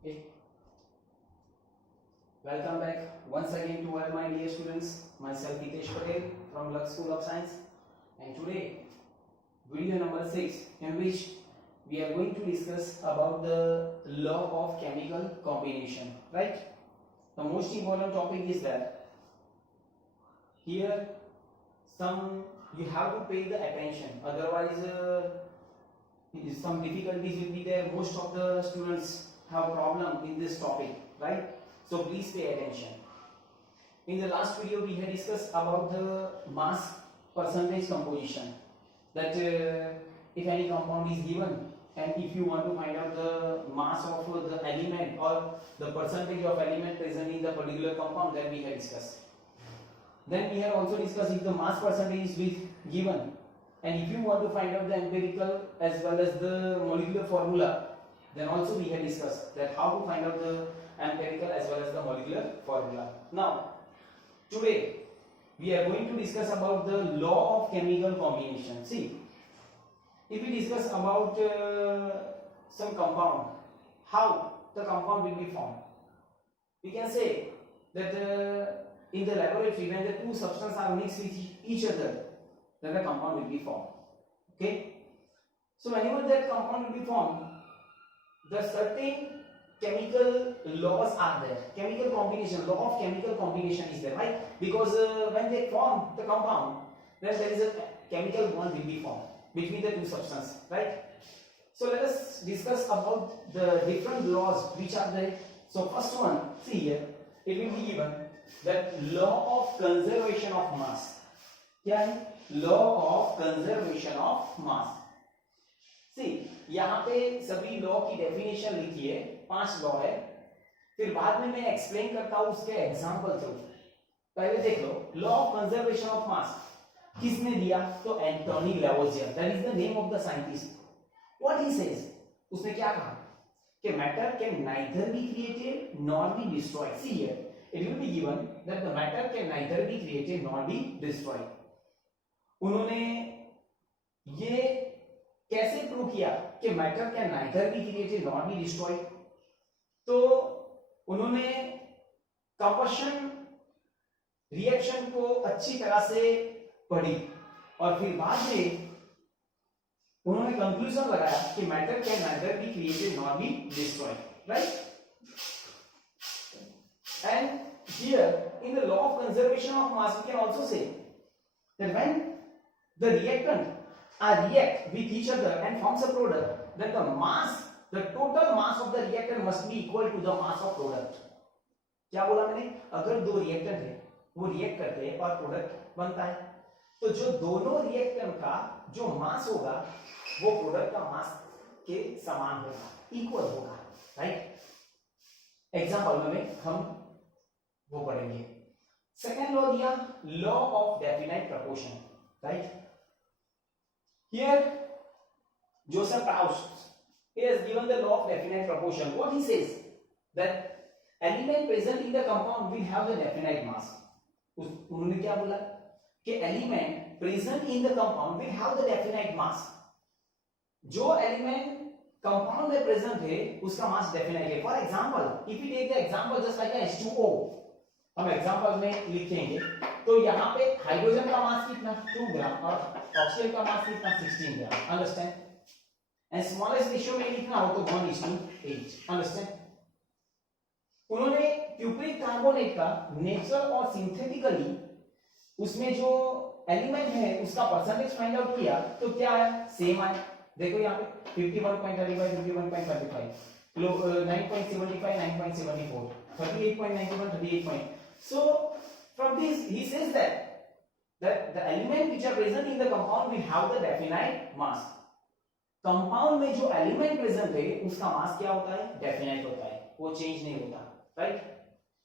Okay. Welcome back once again to all my dear students. Myself Hitesh Patel from Lux School of Science, and today video number 6, in which we are going to discuss about the law of chemical combination. Right? The most important topic is that here some you have to pay the attention. Otherwise, some difficulties will be there. Most of the students have problem in this topic, right? So please pay attention. In the last video we had discussed about the mass percentage composition, that if any compound is given and if you want to find out the mass of the element or the percentage of element present in the particular compound, that we had discussed. Then we had also discussed if the mass percentage is given and if you want to find out the empirical as well as the molecular formula, then also we have discussed that how to find out the empirical as well as the molecular formula. Now today we are going to discuss about the law of chemical combination. See, if we discuss about some compound, how the compound will be formed, we can say that in the laboratory when the two substances are mixed with each other, then the compound will be formed. Okay, so whenever that compound will be formed, the certain chemical laws are there. Chemical combination, law of chemical combination is there, right? Because when they form the compound, then there is a chemical bond will be formed between the two substances, right? So let us discuss about the different laws which are there. So first one, see here, it will be given that law of conservation of mass. क्या है? Law of conservation of mass. See, यहाँ पे सभी लॉ की डेफिनेशन लिखी है, 5 लॉ है, फिर बाद में मैं एक्सप्लेन करता हूँ उसके एग्जांपल थ्रू. पहले देख लो, law of conservation of mass किसने दिया? तो Antoine Lavoisier, that is the name of the scientist. What he says, उसने क्या कहा कि matter can neither be created nor be destroyed. See here it will be given that the matter can neither be created nor be destroyed. उन्होंने ये कैसे prove किया कि matter can neither be created not be destroyed? तो उन्होंने combustion reaction को अच्छी तरह से पढ़ी और फिर बाद में उन्होंने कंक्लूजन लगाया कि matter can neither be created not be destroyed, right? And here in the law of conservation of mass we can also say that when the reactant react with each other and forms a product, then the mass, the total mass of the reactant must be equal to the mass of product. क्या बोला मैंने? अगर दो रिएक्टेंट है, वो रिएक्ट करते हैं और प्रोडक्ट बनता है, तो जो दोनों रिएक्टेंट का जो मास होगा वो प्रोडक्ट का मास के समान होगा, इक्वल होगा, राइट? एग्जांपल में हम वो पढ़ेंगे. सेकेंड लॉ दिया, law of definite proportion, right? Here, Joseph Proust, he has given the law of definite proportion. What he says that element present in the compound will have the definite mass. उन्होंने क्या बोला कि element present in the compound will have the definite mass. जो element compound में present है उसका mass definite है. For example, if we take the example just like a H2O, हम एग्जांपल में लिखेंगे तो यहाँ पे हाइड्रोजन का मास कितना? 2 ग्राम और ऑक्सीजन का मास कितना? 16 ग्राम. अंडरस्टैंड? एंड स्मॉलेस्ट रेशियो में लिखना हो तो 1:8. अंडरस्टैंड? उन्होंने क्यूप्रिक कार्बोनेट का नेचुरल और सिंथेटिकली उसमें जो एलिमेंट है उसका परसेंटेज फाइंड आउट किया तो क्या है? सेम आया. देखो यहाँ पे 51.35, 51.35, 9.75, 9.74, 38.91, 38. So from this he says that the element which are present in the compound will have the definite mass. Compound में जो एलिमेंट प्रेजेंट है उसका मास क्या होता है? डेफिनाइट होता है, वो चेंज नहीं होता, राइट?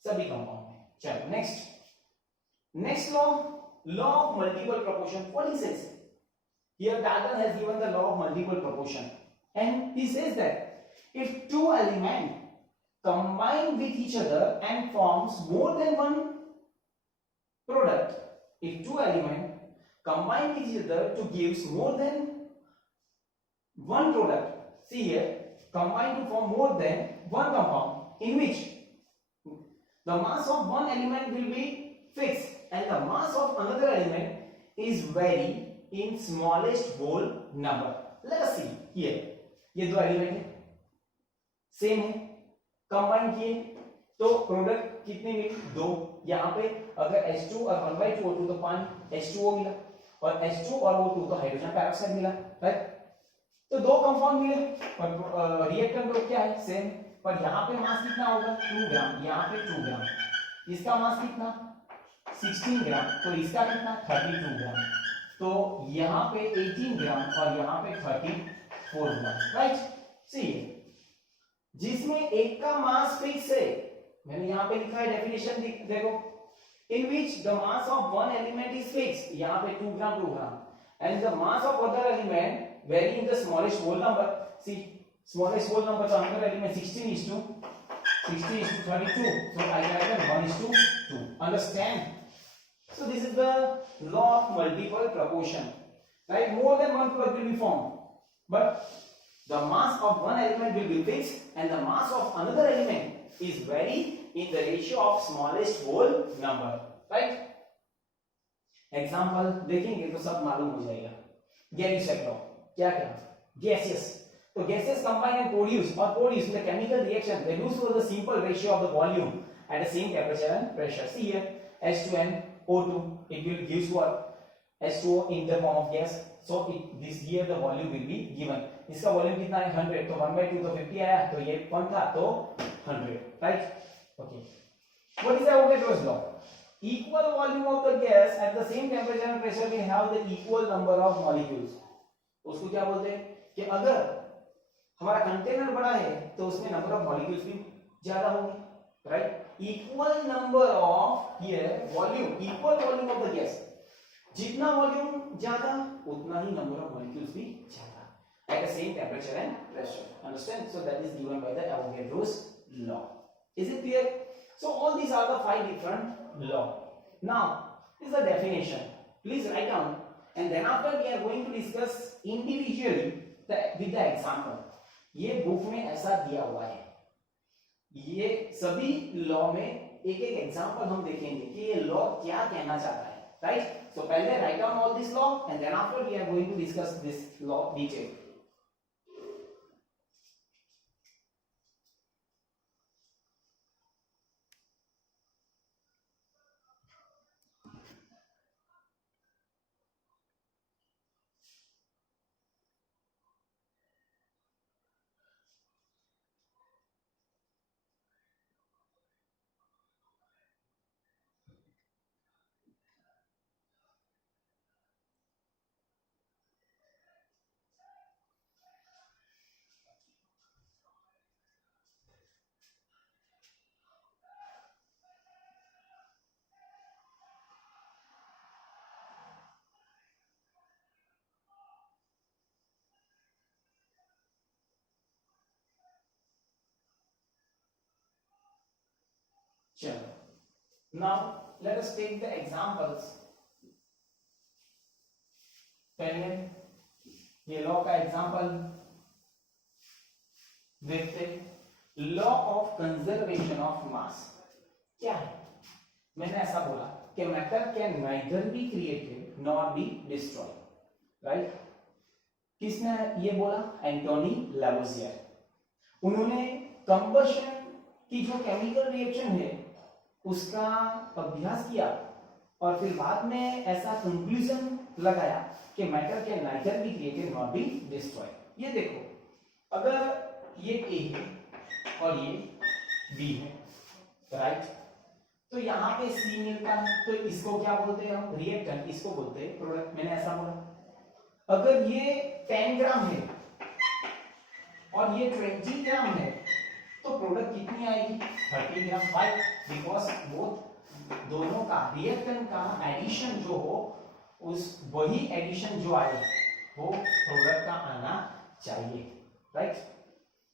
सभी कंपाउंड में. चलो next law of multiple proportion. What he says here? Dalton has given the law of multiple proportion and he says that if two elements combine with each other and forms more than one product, if two elements combine with each other to gives more than one product, see here combine to form more than one compound in which the mass of one element will be fixed and the mass of another element is vary in smallest whole number. Let us see here. ये दो एलिमेंट है, सेम है, कंबाइन किए तो प्रोडक्ट कितने मिली? दो. यहाँ पे अगर H2 और 1/2 O2 तो पानी H2O मिला और H2 और O2 तो हाइड्रोजन पेरोक्साइड मिला, राइट? तो दो कंपाउंड मिले और रिएक्टेंट ग्रुप क्या है? सेम. पर यहाँ पे मास कितना होगा? 2 ग्राम. यहाँ पे 2 ग्राम. इसका मास कितना? 16 ग्राम. तो इसका कितना? 32 ग्राम. तो यहाँ पे 18 ग्राम और यहाँ पे 34 ग्राम, राइट? सी, जिसमें एक का मास फिक्स है, मैंने यहाँ पे लिखा है डेफिनेशन, देखो, in which the mass of one element is fix, यहाँ पे 2 gram 2 gram, and the mass of other element vary in the smallest whole number. See, smallest whole number तो another element 16 is to 32, so I write 1:2. Understand? So this is the law of multiple proportion, right? More than one product will be formed, but the mass of one element will be fixed and the mass of another element is vary in the ratio of smallest whole number, right? Example देखेंगे तो सब मालूम हो जाएगा. गैलियस लॉ क्या क्या? गैसेस, तो gases combine and produce the chemical reaction reduce to the simple ratio of the volume at the same temperature and pressure. See here, H2N O2, it will gives what? H2O in the form of gas. So this here the volume will be given. इसका वॉल्यूम कितना है? 100. तो 1/2 तो 50 आया, तो ये 1 था तो 100, right? Okay. What is Avogadro's law? Equal volume of the gas at the same temperature and pressure will have the equal number of molecules. उसको क्या बोलते हैं कि अगर हमारा कंटेनर बड़ा है तो उसमें नंबर ऑफ मॉलिक्यूल्स भी ज्यादा होंगे, right? Equal number of here volume, equal volume of the gas, जितना वॉल्यूम ज्यादा उतना ही नंबर ऑफ मॉलिक्यूल्स भी ज्यादा at the same temperature and pressure. Understand? So that is given by the Avogadro's law. Is it clear? So all these are the 5 different law. Now is the definition. Please write down, and then after we are going to discuss individually with the example. ये बुक में ऐसा दिया हुआ है. ये सभी लॉ में एक एक एग्जांपल हम देखेंगे कि ये लॉ क्या कहना चाहता है, राइट? So पहले write down all this law and then after we are going to discuss this law detail. Now let us take the examples. पहले ये लॉ का एग्जांपल देखते. लॉ ऑफ कंजर्वेशन ऑफ मास क्या है? मैंने ऐसा बोला कि matter can neither be created nor be destroyed, right? किसने ये बोला? एंटोनी लैवोसियर. उन्होंने कंबशन की जो केमिकल रिएक्शन है उसका अभ्यास किया और फिर बाद में ऐसा कंक्लूजन लगाया कि matter can neither be created not be destroyed. ये देखो, अगर ये ए है और ये बी है, राइट? तो यहाँ पे सी मिलता है, तो इसको क्या बोलते हैं हम? रिएक्टेंट. इसको बोलते हैं प्रोडक्ट. मैंने ऐसा बोला. अगर ये 10 ग्राम है और ये 20 ग्राम है तो प्रोडक्ट कितनी आएगी? 30 ग्राम. वाई? बिकॉज वो दोनों का रिएक्टेंट का एडिशन जो हो, उस वही एडिशन जो आए वो प्रोडक्ट का आना चाहिए, right?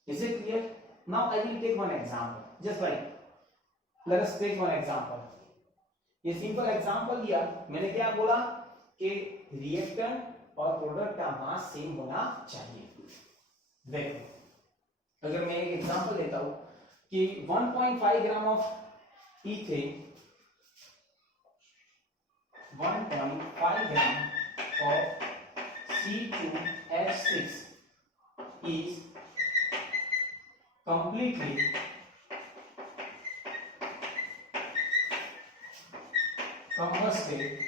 Is it clear? Now I will take one example. Just like let us take one example. ये सिंपल एग्जांपल दिया. मैंने क्या बोला कि रिएक्टेंट और प्रोडक्ट का मास सेम होना चाहिए. देखो, अगर मैं एक एग्जांपल लेता हूं कि 1.5 gram of ethane, 1.5 gram of C2H6 is completely combusted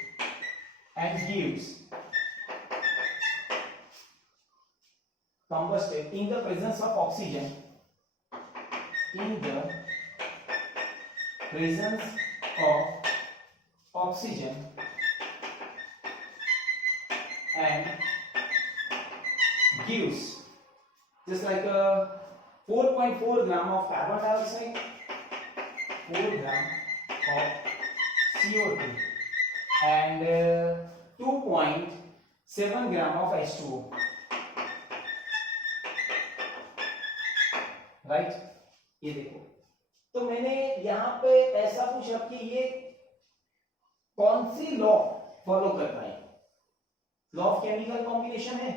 and gives combusted in the presence of oxygen, in the presence of oxygen and gives just like a 4.4 gram of carbon dioxide, 4 gram of CO2 and 2.7 gram of H2O, right. ये देखो, तो मैंने यहां पे ऐसा पूछा कि ये कौन सी लॉ फॉलो कर रहा है, लॉ ऑफ केमिकल कॉम्बिनेशन है,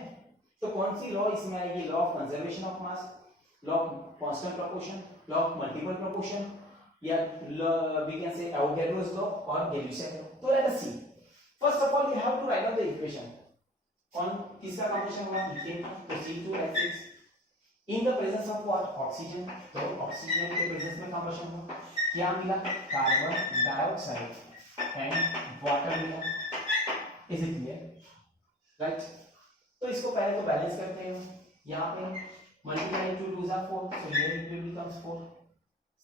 तो कौन सी लॉ इसमें आएगी, law of conservation of mass, law of constant proportion, law of multiple proportion, या we can say Avogadro's law और गैलिलियो लॉ। तो let us see, first of all you have to write down the equation. कौन किसका combination हुआ, ethane का, तो C2H6 in the presence of what, oxygen, तो oxygen के प्रेजेंस में कंबशन हुआ, क्या मिला, कार्बन डाइऑक्साइड एंड वाटर मिला। Is it clear, right. तो इसको पहले तो बैलेंस करते हैं, यहाँ पे मल्टीप्लाई 2 2 are 4, so here it will becomes 4,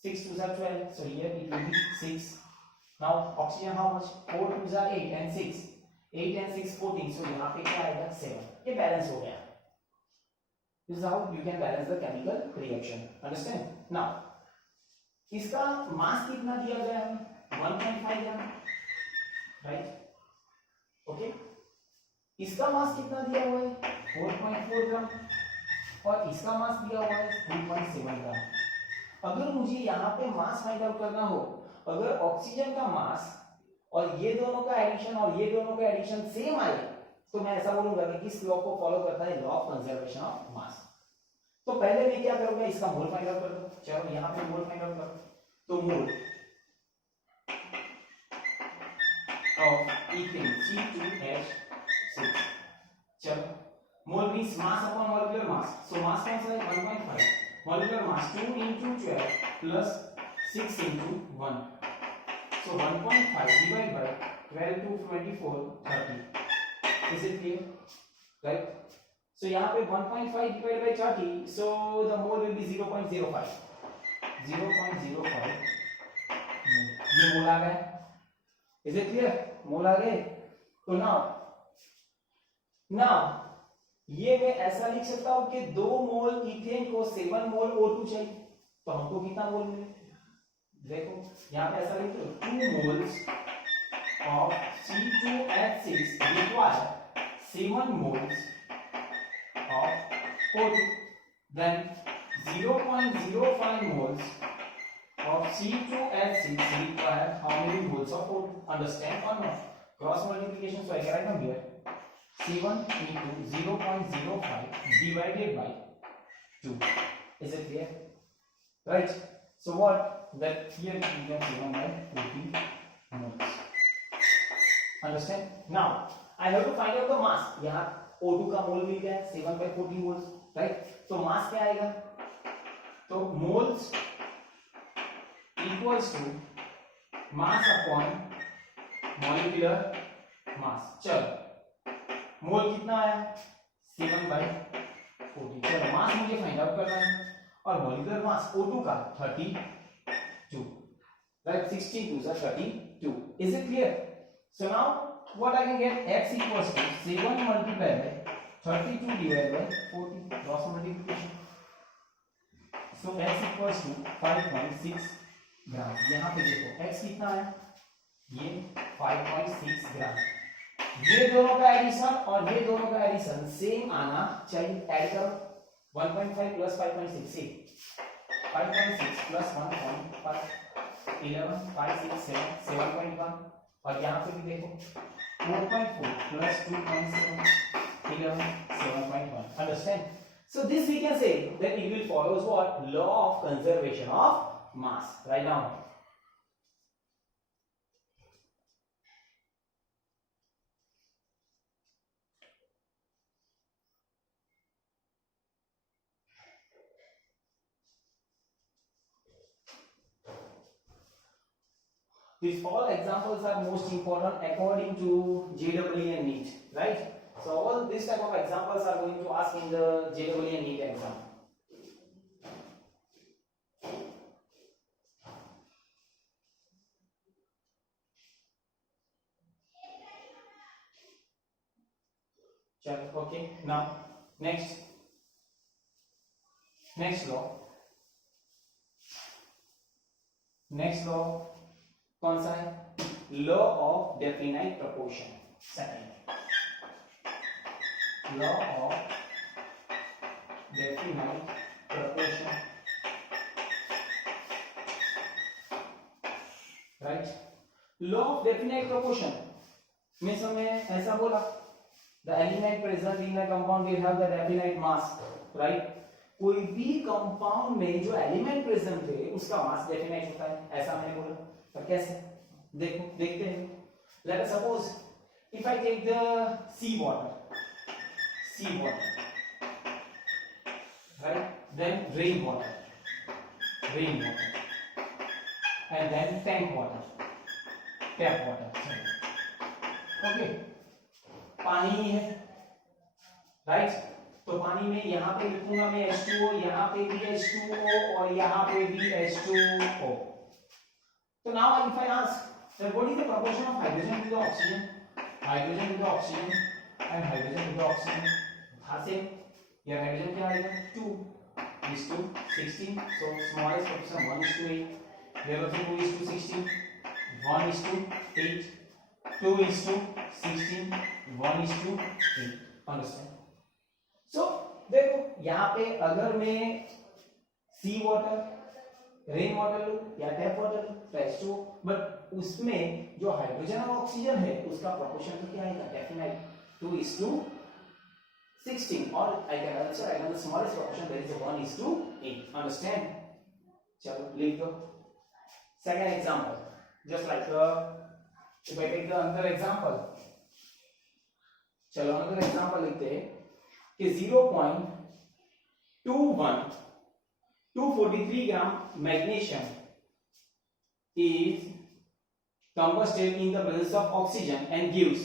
6 2 are 12, so here it will be 6. Now oxygen how much, 4 2 are 8 and 6, 8 and 6 14, so यहाँ पे क्या आएगा 7, ये बैलेंस हो गया। This is how you can balance the chemical reaction. Understand? Now, इसका मास कितना दिया गया है, 1.5 ग्राम, राइट, ओके। इसका मास कितना दिया हुआ है, 4.4 ग्राम, और इसका मास दिया हुआ है 2.7 ग्राम। अगर मुझे यहाँ पे मास फाइंड आउट करना हो, अगर ऑक्सीजन का मास और ये दोनों का एडिशन और ये दोनों का एडिशन सेम आए, तो मैं ऐसा बोलूंगा कि किस लॉ को फॉलो करता है, लॉ ऑफ कंजर्वेशन ऑफ मास। तो पहले मैं क्या करूंगा, इसका मोल फाइंड आउट कर दो, चलो यहां पे मोल फाइंड आउट करो, तो मोल ऑफ इथेन C2H6, चलो mole means mass upon molecular mass, so mass कौन सा है 1.5, मॉलिक्यूलर मास 2 into 12 plus 6 into 1, so 1.5 divided by 12 to 24 30, is it clear, right? So यहाँ पे 1.5 divided by 30, so the mole will be 0.05, 0.05 ये मोल आ गया, is it clear, मोल आ गए। तो now ये मैं ऐसा लिख सकता हूं कि 2 मोल इथेन को 7 मोल O2 चाहिए, तो हमको कितना मोल मिले, देखो यहाँ पे ऐसा लिख दो, 2 moles of C2H6 require 7 moles of O2, then 0.05 moles of C2H6 require how many moles of O2? Understand or not? Cross multiplication, so I can write down here 7 into 0.05 divided by 2. Is it clear? Right? So what? That here we can say by 40 moles. Understand? Now I have to find out the mass. यहाँ O2 का मोल मिल गया 7/40 moles, right. तो मास क्या आएगा, तो moles equals to mass upon molecular mass. चलो mole कितना आया 7/40, चलो मास मुझे फाइंड आउट करना है, और मॉलिक्यूलर मास O2 का 32, राइट, 62 is 32, is it clear? So now what I can get, x equals to 7 multiplied by 32 divided by 40, cross multiplication, so x equals to 5.6 ग्राम। यहाँ पे देखो x कितना है, ये 5.6 ग्राम, ये दोनों का एडिशन और ये दोनों का एडिशन सेम आना चाहिए, ऐड करो 1.5 plus 5.6, see 5.6 plus 1.5 11 5 6 7 7.1, और यहाँ पे भी देखो 4.4 plus 2.7 11 7.1, understand? So this we can say that it will follows what? Law of conservation of mass. Right now. These all examples are most important according to JEE and NEET, right? So all these type of examples are going to ask in the JEE and NEET exam. Okay. Now next law. Next law कौन सा है? Law of definite proportion. Second. Law of definite proportion. Right? Law of definite proportion means हमें ऐसा बोला the element present in a compound will have the definite mass, right? कोई भी कंपाउंड में जो एलिमेंट प्रेजेंट है उसका मास डेफिनाइट होता है, ऐसा मैंने बोला। पर कैसे? देखो देखते हैं। Let us suppose if I take the sea water, right? Then rain water, and then tank water, tap water. Okay, पानी है, राइट? तो पानी में यहाँ पे लिखूंगा मैं H2O, यहाँ पे भी H2O और यहाँ पे भी H2O. So now if I ask that what is the proportion of hydrogen to the oxygen, and hydrogen to the oxygen, से ये हाइड्रोजन क्या आएगा? 2:16. So smallest proportion 1:8. There also 2:16, 1:8, 2:16, 1:8. Understand? So देखो यहाँ पे अगर मैं सी वाटर, रेन वाटर लूं या टैप वाटर लूं तो H2O, बट उसमें जो हाइड्रोजन और ऑक्सीजन है उसका प्रोपोर्शन तो क्या आएगा? डेफिनेट 2:16, और I can also write the smallest proportion, that is 1:8. Understand? चलो लिख दो। Second example, just like if I take the another example, चलो another example लिखते हैं कि 0.243 gram magnesium is combusted in the presence of oxygen and gives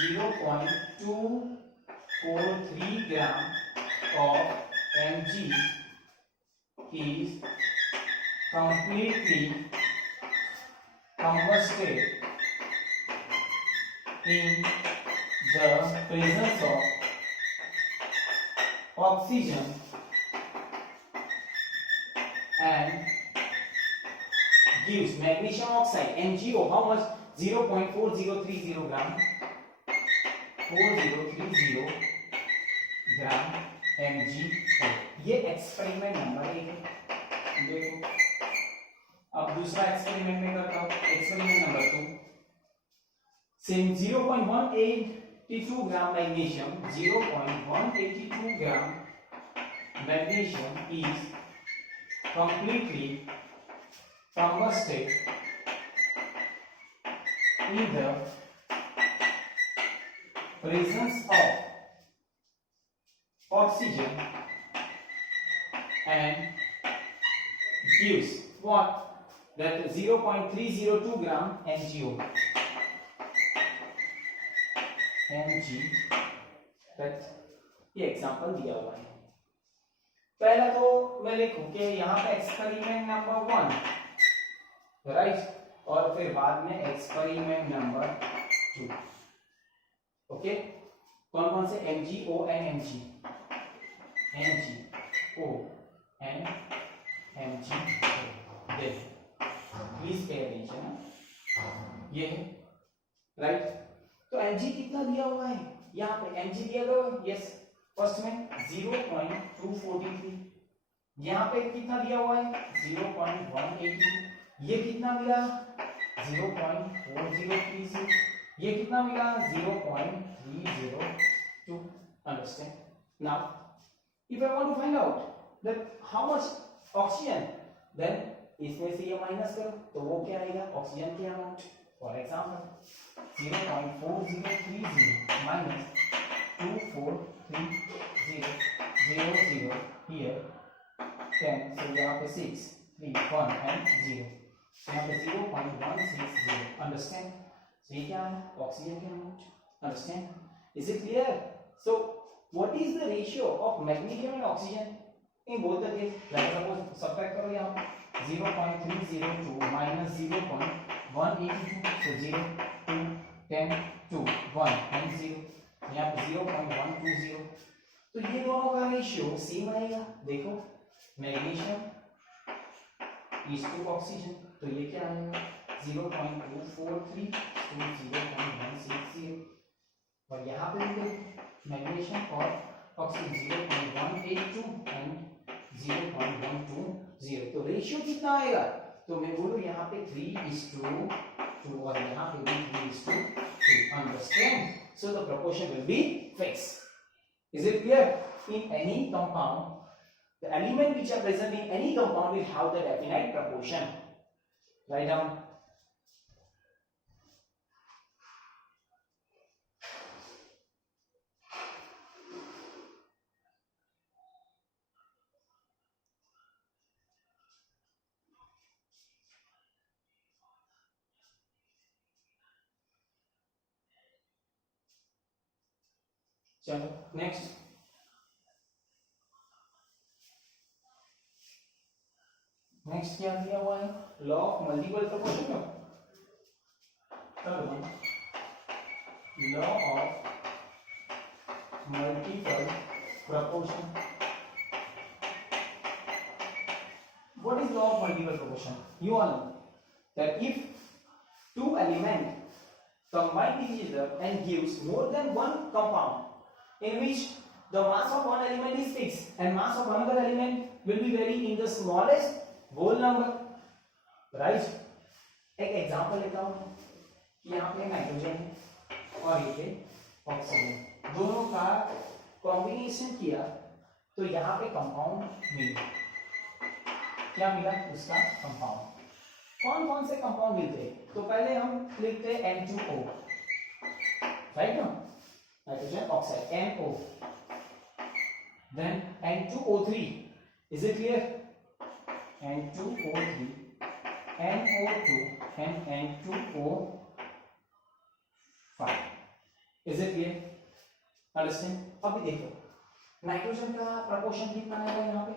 0.243 gram of Mg is completely combusted in the presence of oxygen and gives magnesium oxide MgO how much? 0.4030 gram, 4030 ग्राम MgO। ये experiment number 1 है। देखो अब दूसरा एक्सपेरिमेंट में करता हूं, experiment number 2। सेम 0.182 gram magnesium, 0.182 gram magnesium is completely combusted in the presence of oxygen and gives what? That 0.302 gram MgO. right? ये एग्जांपल दिया हुआ है। पहला तो मैं लिखूं कि यहाँ पे एक्सपेरिमेंट नंबर 1, राइट, और फिर बाद में एक्सपेरिमेंट नंबर 2। ओके, कौन कौन से? MgO and MgO and MgO। देखो प्लीज पे अटेंशन, ये है राइट। तो Mg कितना दिया हुआ है यहाँ पे? Mg दिया हुआ है, यस, फर्स्ट में 0.243, यहाँ पे कितना दिया हुआ है? 0.182, ये कितना मिला? 0.4030, ये कितना मिला? 0.302। Understand? Now, if I want to find out that how much oxygen, then इसमें से ये माइनस करो तो वो क्या आएगा, ऑक्सीजन की अमाउंट. फॉर एग्जांपल 0.4030 माइनस 243000 here 10, so यहाँ पे 6 3 1 and 0, यहाँ पे 0.160. अंडरस्टैंड? so ये क्या है, ऑक्सीजन की amount. Understand? Is it clear? So what is the ratio of magnesium and oxygen in both the case? Let's suppose subtract करो यहाँ पे 0.302 minus 0.182, so 0 2 10 2 1 and 0, यहाँ पे 0.120. तो ये दोनों का रेशियो सेम आएगा. देखो मैग्नीशियम इज टू ऑक्सीजन, तो ये क्या आएगा 0.243 to 0.160. और यहाँ पे भी मैग्नीशियम और ऑक्सीजन 0.182 and 0.120. तो रेशियो कितना आएगा? तो मैं बोलूं यहाँ पे 3:2 और यहाँ पे भी 3:2. Understand? So the proportion will be fixed. Is it clear? In any compound, the element which are present in any compound will have the definite proportion. Write down. चलो नेक्स्ट. नेक्स्ट क्या दिया हुआ है? Law of multiple proportion. Law of multiple proportion. What is law of multiple proportion? You all know that if two elements combine with each other and gives more than one compound in which the mass of one element is fixed and mass of another element will be vary in the smallest whole number, right? एक एग्जांपल लेता हूं कि यहाँ पे नाइट्रोजन है और ये पे ऑक्सीजन, दोनों का कॉम्बिनेशन किया तो यहाँ पे कंपाउंड मिला. क्या मिला? उसका कंपाउंड. कौन कौन से कंपाउंड मिलते हैं? तो पहले हम लिखते हैं N2O, राइट ना, nitrogen oxide NO, then N2O3. Is it clear? N2O3, NO2 and N2O5. Is it clear? Understand? अभी देखो नाइट्रोजन का प्रपोर्शन कितना है यहाँ पे.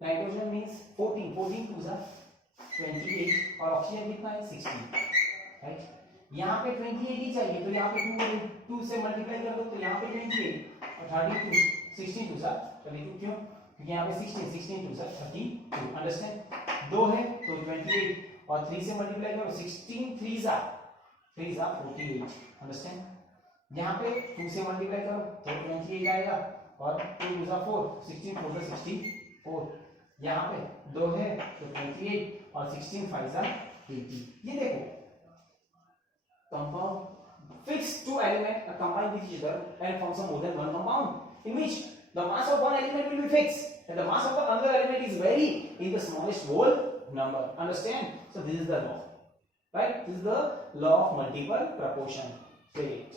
नाइट्रोजन मींस 14 टू 28 और ऑक्सीजन कितना है 16, राइट. यहाँ पे 28 ही चाहिए तो यहाँ पे 2 से मल्टीप्लाई कर दो तो यहाँ पे 28 और 32 16 टू 32. क्यों? क्योंकि यहाँ पे 16 टू 32. अंडरस्टैंड? 2 है तो 28 और 3 से मल्टीप्लाई करो 16 3 जा 48. अंडरस्टैंड? यहाँ पे 2 से मल्टीप्लाई करो तो 28 आएगा और 2 टू 4 16 4 64. यहाँ पे 2 है तो 28 और 16 5 जा 80. ये देखो compound fixed two element are combined with each other and forms a more than one compound in which the mass of one element will be fixed and the mass of the other element is vary in the smallest whole number. Understand? So this is the law, right? This is the law of multiple proportion. Great.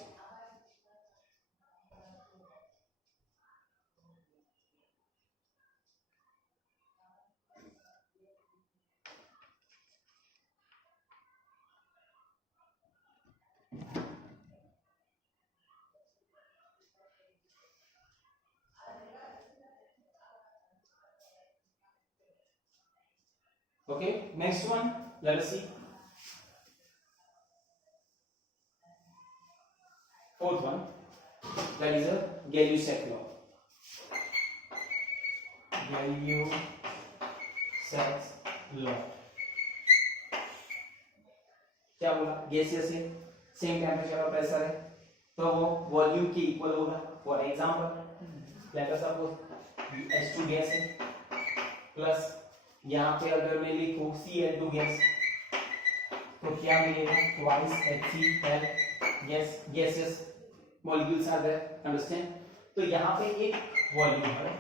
Okay, next one, let us see. Fourth one, that is a Gay-Lussac law. Gay-Lussac law. क्या बोला? गैसियस है, same temperature और प्रेशर है तो वो वॉल्यूम के इक्वल होगा. For example let us suppose H2 gas है प्लस यहाँ पे अगर मैं लिखूं Cl2 गैस तो क्या मिलेगा? Twice HCl gas. Gases molecules are there. Understand? तो यहाँ पे एक वॉल्यूम है,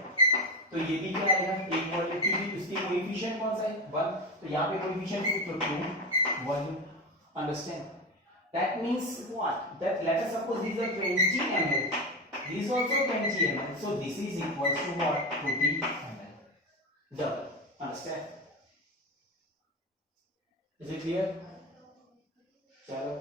तो ये भी क्या आएगा, एक वॉल्यूम, क्योंकि उसकी कोएफिशिएंट कौन सा है 1, तो यहाँ पे कोएफिशिएंट 2, तो 2 volume. Understand? That means what? That let us suppose these are 20 ml. These also 20 ml. So this is equals to what? 20 ml. Double. Understand? Is it clear? चलो.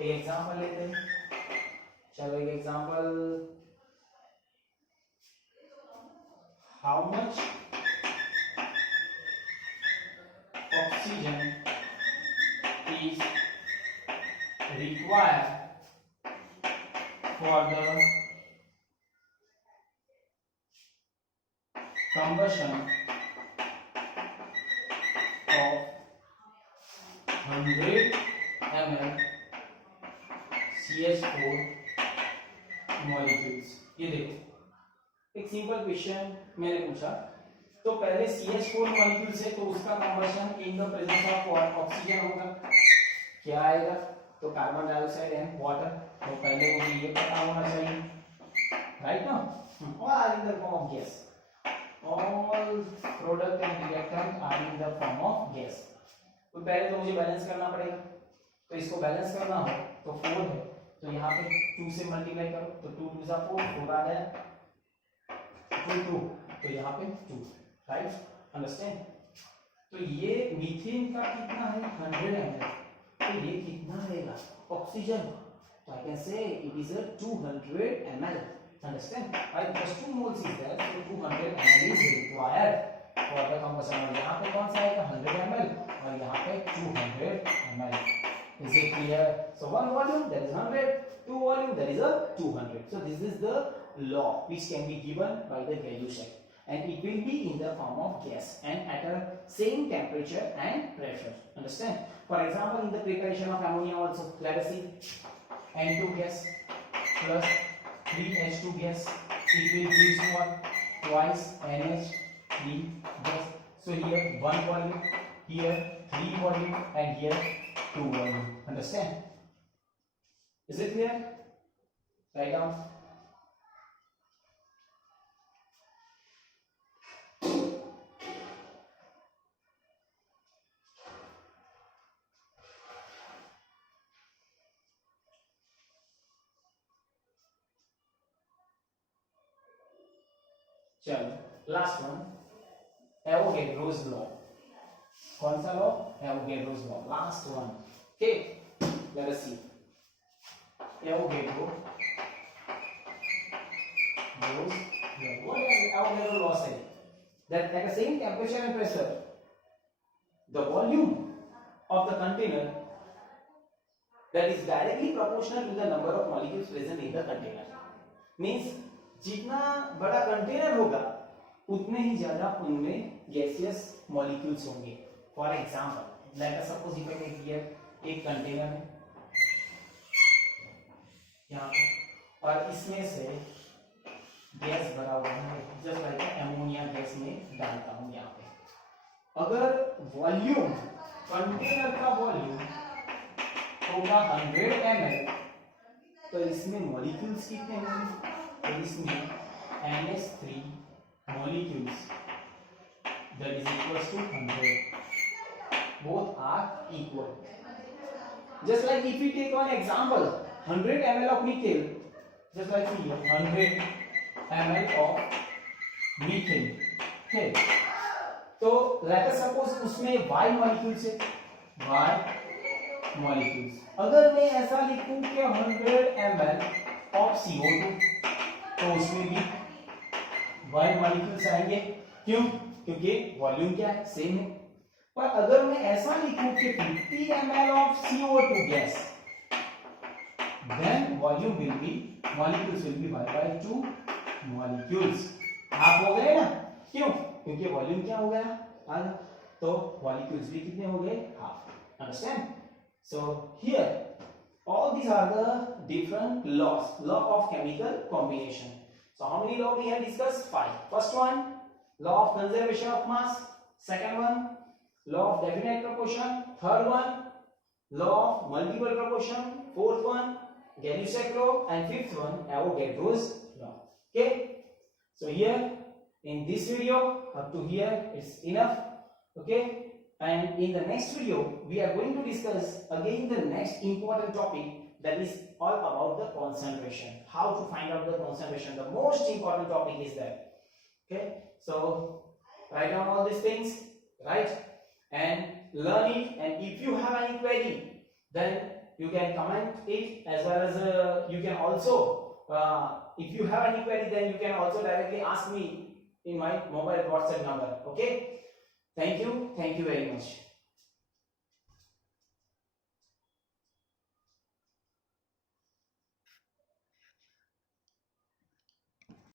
एक एग्जांपल लेते हैं. चलो एक example. How much oxygen is required for the combustion of 100 ml CH4 molecules. ये देखो एक simple question मैंने पूछा, तो पहले CH4 मॉलिक्यूल्स है तो उसका कंबशन इन द प्रेजेंस ऑफ ऑक्सीजन होगा, क्या आएगा, तो कार्बन डाइऑक्साइड एंड वाटर. तो पहले मुझे ये पता होना चाहिए, राइट ना. और are in the form of gas, all product and reactant are in the form of gas. तो पहले तो मुझे बैलेंस करना पड़ेगा, तो इसको बैलेंस करना हो तो 4 है, तो यहाँ पे 2 से मल्टीप्लाई करो, तो 2 2 जा 4 आ गया, 2 2, तो यहाँ पे 2, राइट. अंडरस्टैंड? तो ये मीथेन का कितना है 100 ml, तो ये कितना रहेगा ऑक्सीजन, तो I can say it is a 200 ml. Understand? I just 2 moles is there, so 200 ml is required for the combustion. यहाँ पे कौन सा आएगा 100 ml और यहाँ पे 200 ml. Is it clear? So one volume there is 100, two volume there is a 200. So this is the law which can be given by the dilution, and it will be in the form of gas and at a same temperature and pressure. Understand? For example, in the preparation of ammonia also, let us see N2 gas plus 3H2 gas, it will give what? Twice NH3 gas. So here one volume, here 3 volume, and here 2 volume. Understand? Is it clear? Write down. चलो last one, Avogadro's law. कौन सा law? Avogadro's law. Last one. Okay, let us see. Avogadro what Avogadro law say that at the same temperature and pressure the volume of the container that is directly proportional to the number of molecules present in the container. Means जितना बड़ा कंटेनर होगा उतने ही ज्यादा उनमें gaseous molecules होंगे. For example let us suppose if I take here एक container है यहाँ पे, और इसमें से गैस भरा हुआ है, जस्ट लाइक एमोनिया गैस में डालता हूं यहाँ पे. अगर वॉल्यूम कंटेनर का वॉल्यूम होगा 100 ml, तो इसमें मॉलिक्यूल्स कितने होंगे, तो इसमें NH3 molecules that is equals to 100. Both are equal. Just like if we take one example, 100 ml of methyl, just like here 100 ml of methane. Okay. तो let us suppose उसमें Y molecules है, Y molecules. अगर मैं ऐसा लिखूं कि 100 ml of CO2, तो उसमें भी Y molecules आएंगे. क्यों? क्योंकि वॉल्यूम क्या है, सेम है. पर अगर मैं ऐसा लिखूं कि 50 ml of CO2 gas, then volume will be, molecules will be Y by 2 molecules. Half हो गए ना. क्यों? क्योंकि वॉल्यूम क्या हो गया आधा, तो मॉलिक्यूल्स भी कितने हो गए, half. Understand? So here all these are the different laws. Law of chemical combination. So how many law we have discussed? 5. First one, law of conservation of mass. Second one, law of definite proportion. Third one, law of multiple proportion. Fourth one, Gay-Lussac law. And fifth one, Avogadro's law. Okay. So here in this video up to here it's enough. Okay. And in the next video we are going to discuss again the next important topic, that is all about the concentration. How to find out the concentration. The most important topic is that. Okay. So write down all these things, right, and learn it. And if you have any query, then you can comment it, as well as you can also if you have any query, then you can also directly ask me in my mobile WhatsApp number. Okay. Thank you very much.